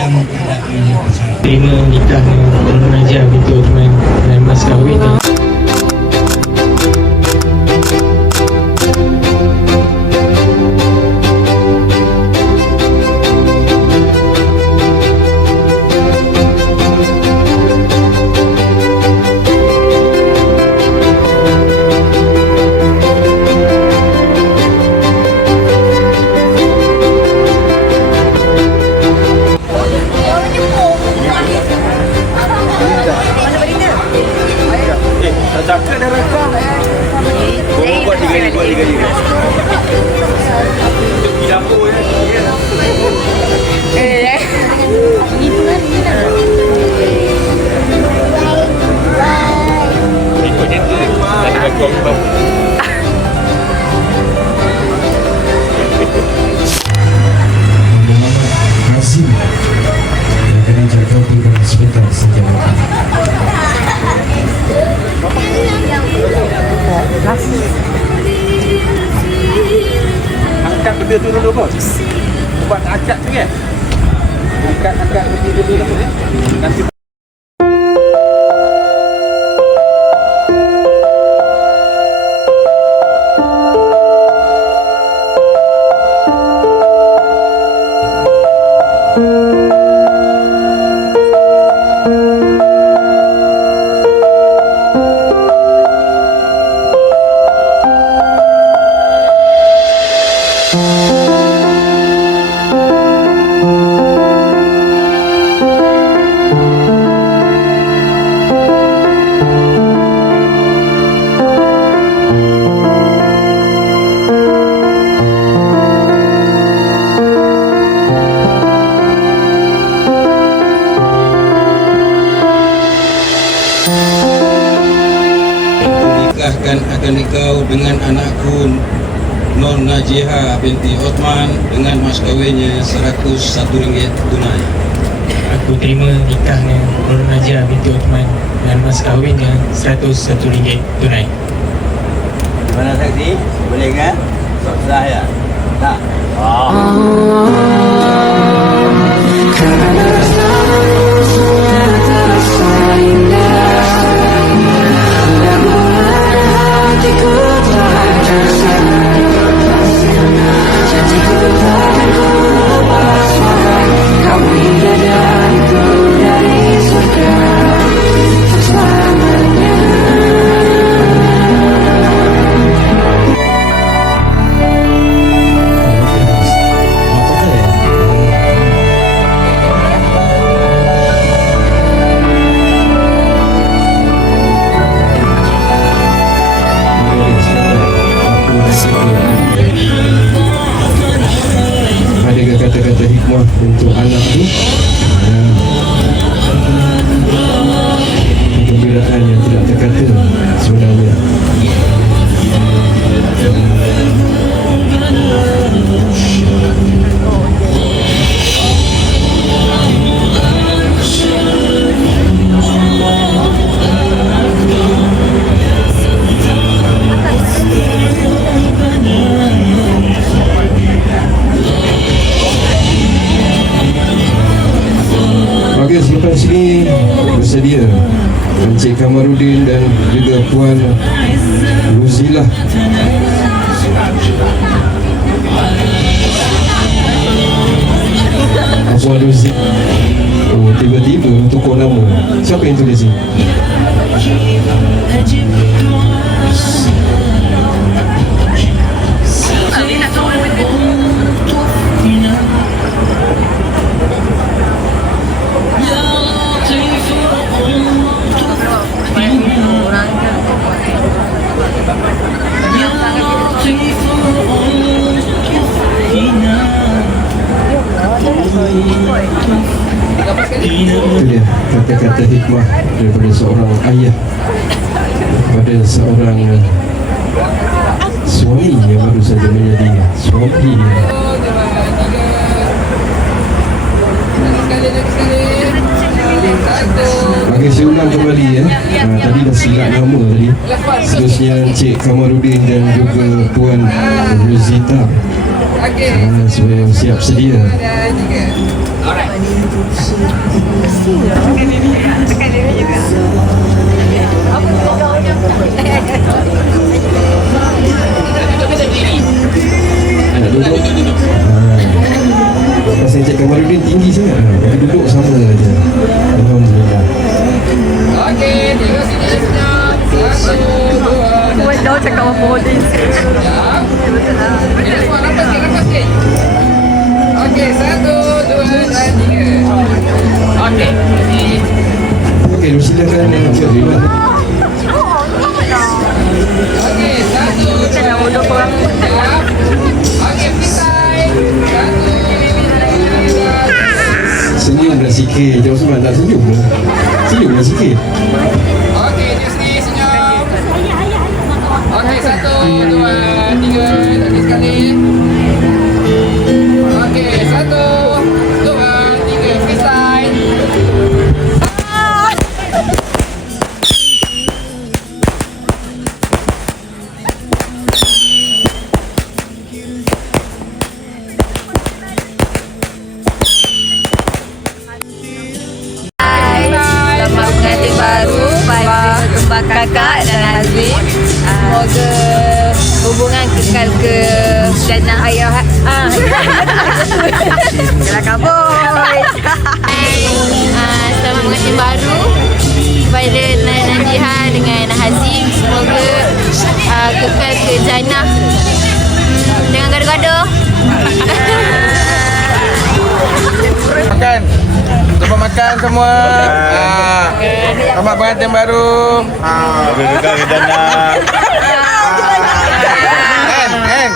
dalam keadaannya bersama. Terima nikah Nurul Najah binti Uthman dan mas kahwin. Cakap dah rakam. Buat tiga ni. Pergi dapur ya. Itu kan ni nak. Ikut dia tu. Tadi rakam. Muhammad Hazim yang kena jaga di hospital sejak lagi. Angkat benda tu dulu bos. Buat acak tu kan. Angkat benda tu dulu. Nanti akan nikah dengan anakku Nur Najah binti Uthman dengan mas kahwinnya RM101 tunai. Aku terima nikahnya Nurul Najah binti Uthman dan mas kahwinnya RM101 tunai. Mana saksi? Boleh kan? Sah ya? Tak? Adakah kata-kata hikmah untuk anak tu? Kegembiraan yang tidak terkata sebenarnya. Okey, selepas ini bersedia Encik Kamarudin dan juga Puan Ruzilah Puan Ruzilah. Oh, tiba-tiba tukar nama. Siapa yang tulis ni? Itu dia kata-kata hikmah daripada seorang ayah kepada seorang suami yang baru saja menjadi suami. Bagi saya ulang kembali ya. Tadi dah silap nama tadi. Seterusnya Encik Kamarudin dan juga Puan Rosita supaya siap sedia. Alright. Duduk. Saya cek Kamaruddin tinggi sangat. Dia duduk sama aja. Alhamdulillah. Okey, tengok sini senyap. 1, 2, Buat dah cakap apa dia. Ini semua rapat sikit. Okey, 1, 2 dan 3. Okey, ini. Okey, silakan Encik Rina. Okey, 1, 2, 3. Okey, pisai. 1, 2, 3. Senyum dah sikit. Jangan sebab tak senyum dah. Senyum dah sikit. Okey, dia sini senyum. Okey, 1, 2, 3. Lagi sekali. Okey, 1, 2, 3. Freestyle. Selamat pengantin baru pada kakak dan Azim. Semoga hubungan kekal ke jannah ayah. Kelakar boy. Selamat pengantin baru kepada Najiha dengan Hazim. Semoga kekal ke jannah dengan gaduh-gaduh. Makan. Cuba makan semua. Selamat pengantin baru. Juga ke dana. En.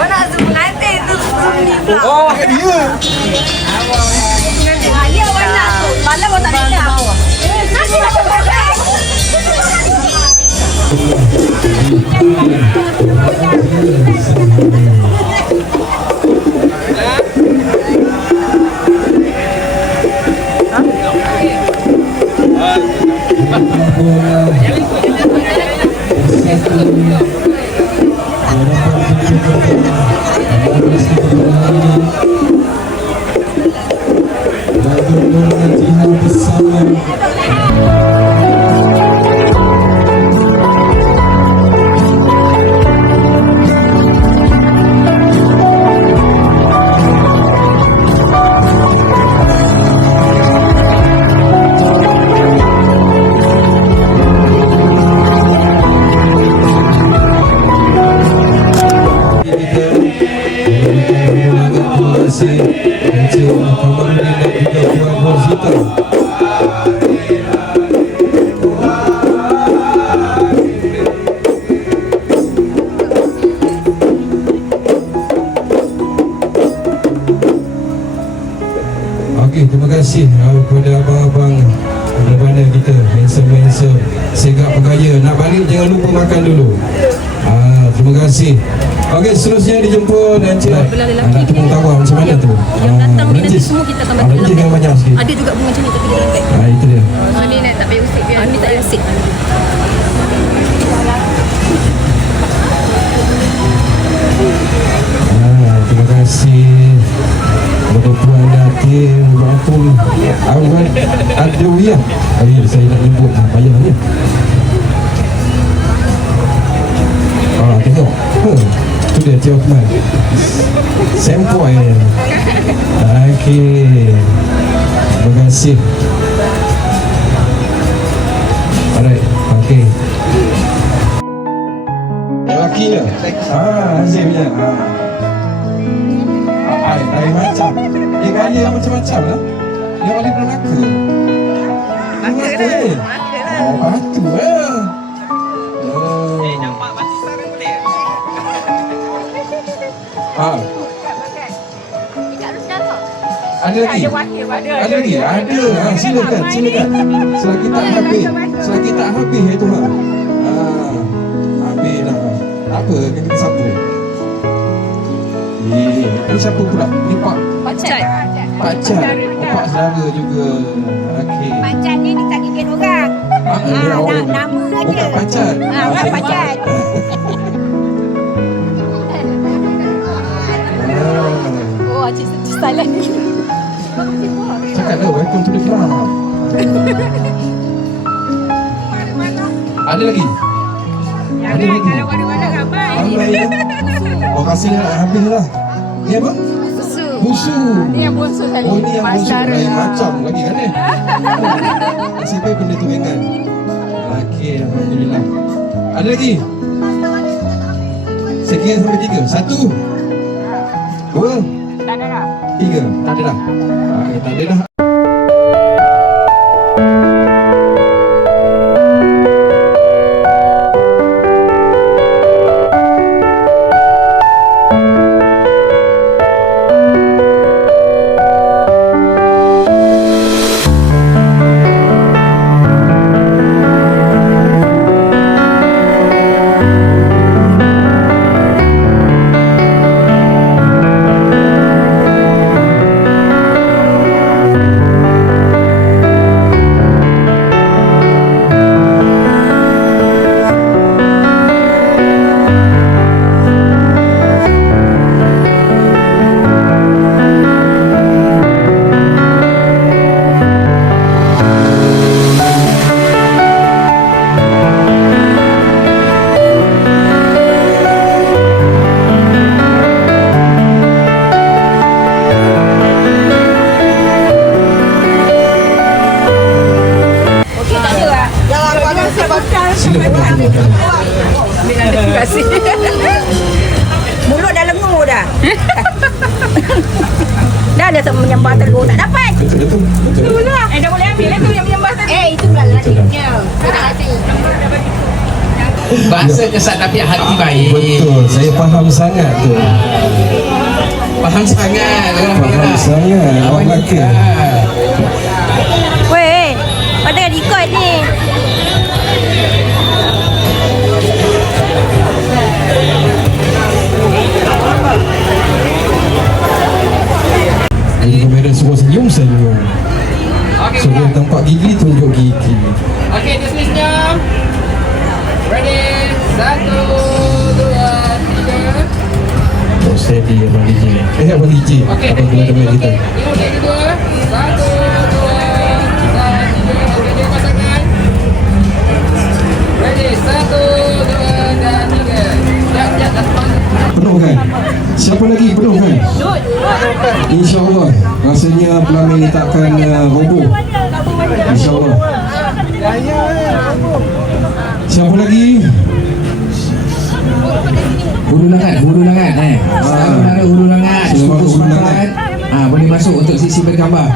Mana Azim pengantin tu Zoom ni pula. Oh, dia. Dia banyak tu. Malam pun tak dengar. Nasi nak pakai. Okey, terima kasih kepada abang-abang mana kita handsome segak bergaya. Nak balik jangan lupa makan dulu. Terima kasih. Okey, seterusnya dijemput Encik. Nak tepung tawar macam mana tu? Yang datang ni nanti Rencis. semua kita akan bagi Rencis yang banyak sikit. Ada juga bunga macam ni tapi dia lembek. Itu dia. Ni tak payah usik dia. Ni tak payah usik. Terima kasih kepada Puan Datin Bapun Awan Adawiyah. Saya nak nyebut payah ni. Tengok. dia Cik Osman. Sempoi. Okey. Terima kasih. Alright, okey. Lakinya. Azim punya. Air macam. Dia gaya macam-macam lah. Dia boleh berlaka. Maka lah. Oh, batu lah. Nampak batu sarang boleh? Ada lagi? Ada lagi? Ada. Silakan. Selagi tak habis. Selagi tak habis ya Tuhan. Habis dah. Tak apa, kita sapu. Ini siapa pula? Ni Pak Pacat. Pak saudara juga. Okey. Pacat ni ditagihkan orang. Nama aja. Bukan Pacat. Bukan Pacat. Oh, Cik salah ni. Cakap dah, welcome to the club. Ada lagi? Ada lagi? Kalau mana-mana ramai. Ramai ya? Oh, kasih dah habis lah. Ni apa? Susu. Busu. Ni yang bonsu tadi. Oh, ni yang busu. Pasara. Lain macam lagi kan ni? Nasib baik benda tu kan? Okey, Alhamdulillah. Ada lagi? Sekian sampai 3. 1 2 Tak ada dah. 3. Tak ada dah. Tak ada dah. Terima kasih. Mulut dah lengur dah. Dah ada menyembah tergolong tak dapat. Betul. Dah boleh ambil lah tu yang menyembah tadi. Itu bulan lakinya. Terima kasih. Bahasa kesat tapi hati baik. Betul, saya faham sangat tu. Faham sangat orang Faham Perak. sangat orang Melaka. Weh, pada record ni. Ini kamera semua senyum. Okey, So dia tampak gigi, tunjuk gigi. okey, senyum. Ready? 1, 2, 3. Oh, steady Abang DJ. Abang DJ. Okey, Abang teman-teman kita. Ini okey kedua. 1, 2, 3. Okey, dia pasangkan. Ready? 1, 2 dan 3. Jap, Penuh kan? Siapa lagi penuh kan? InsyaAllah. Rasanya pelamin ni takkan roboh. InsyaAllah. Siapa lagi? Hulu langat hulu langat. Hulu langat. Boleh masuk untuk sisi bergambar.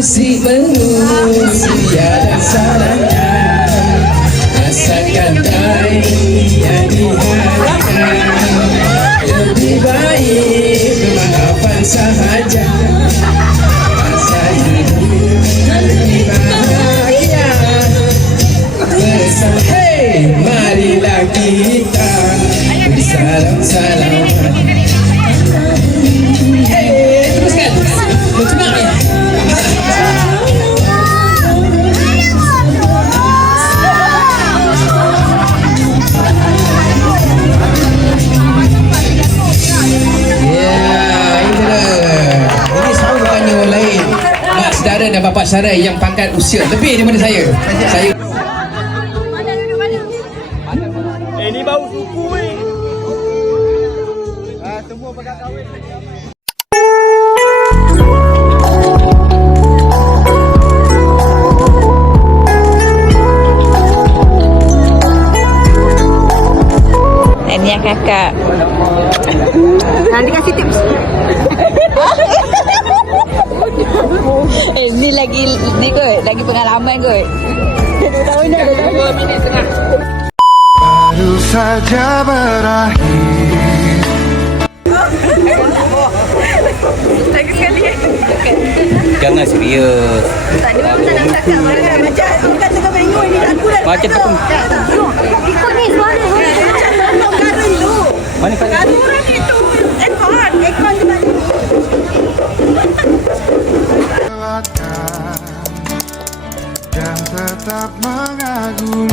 Usik manusia dan salahnya, asalkan baik yang diharikan. Lebih baik kemaafan sahaja, asal hidup lebih bahagia bersama. Hey, marilah kita bersalam-salaman. Hey, teruskan. saudara dan bapa saudara yang pangkat usia lebih daripada saya. Saya Mana duduk mana? Ini bau suku ni. Semua bakal kahwin. Ini yang kakak. Nanti kasih tips. Ni lagi ni kot, lagi pengalaman kot. 2 tahun dah, 2 minit setengah. Baru saja berakhir. Lagi sekali. jangan serius. Tak ada orang nak cakap macam kata kau bingung ni aku dah. Macam tu. Ikut ni suara. Garing tu. Mana kau? Orang itu aircon di balik. Dan tetap mengagumi.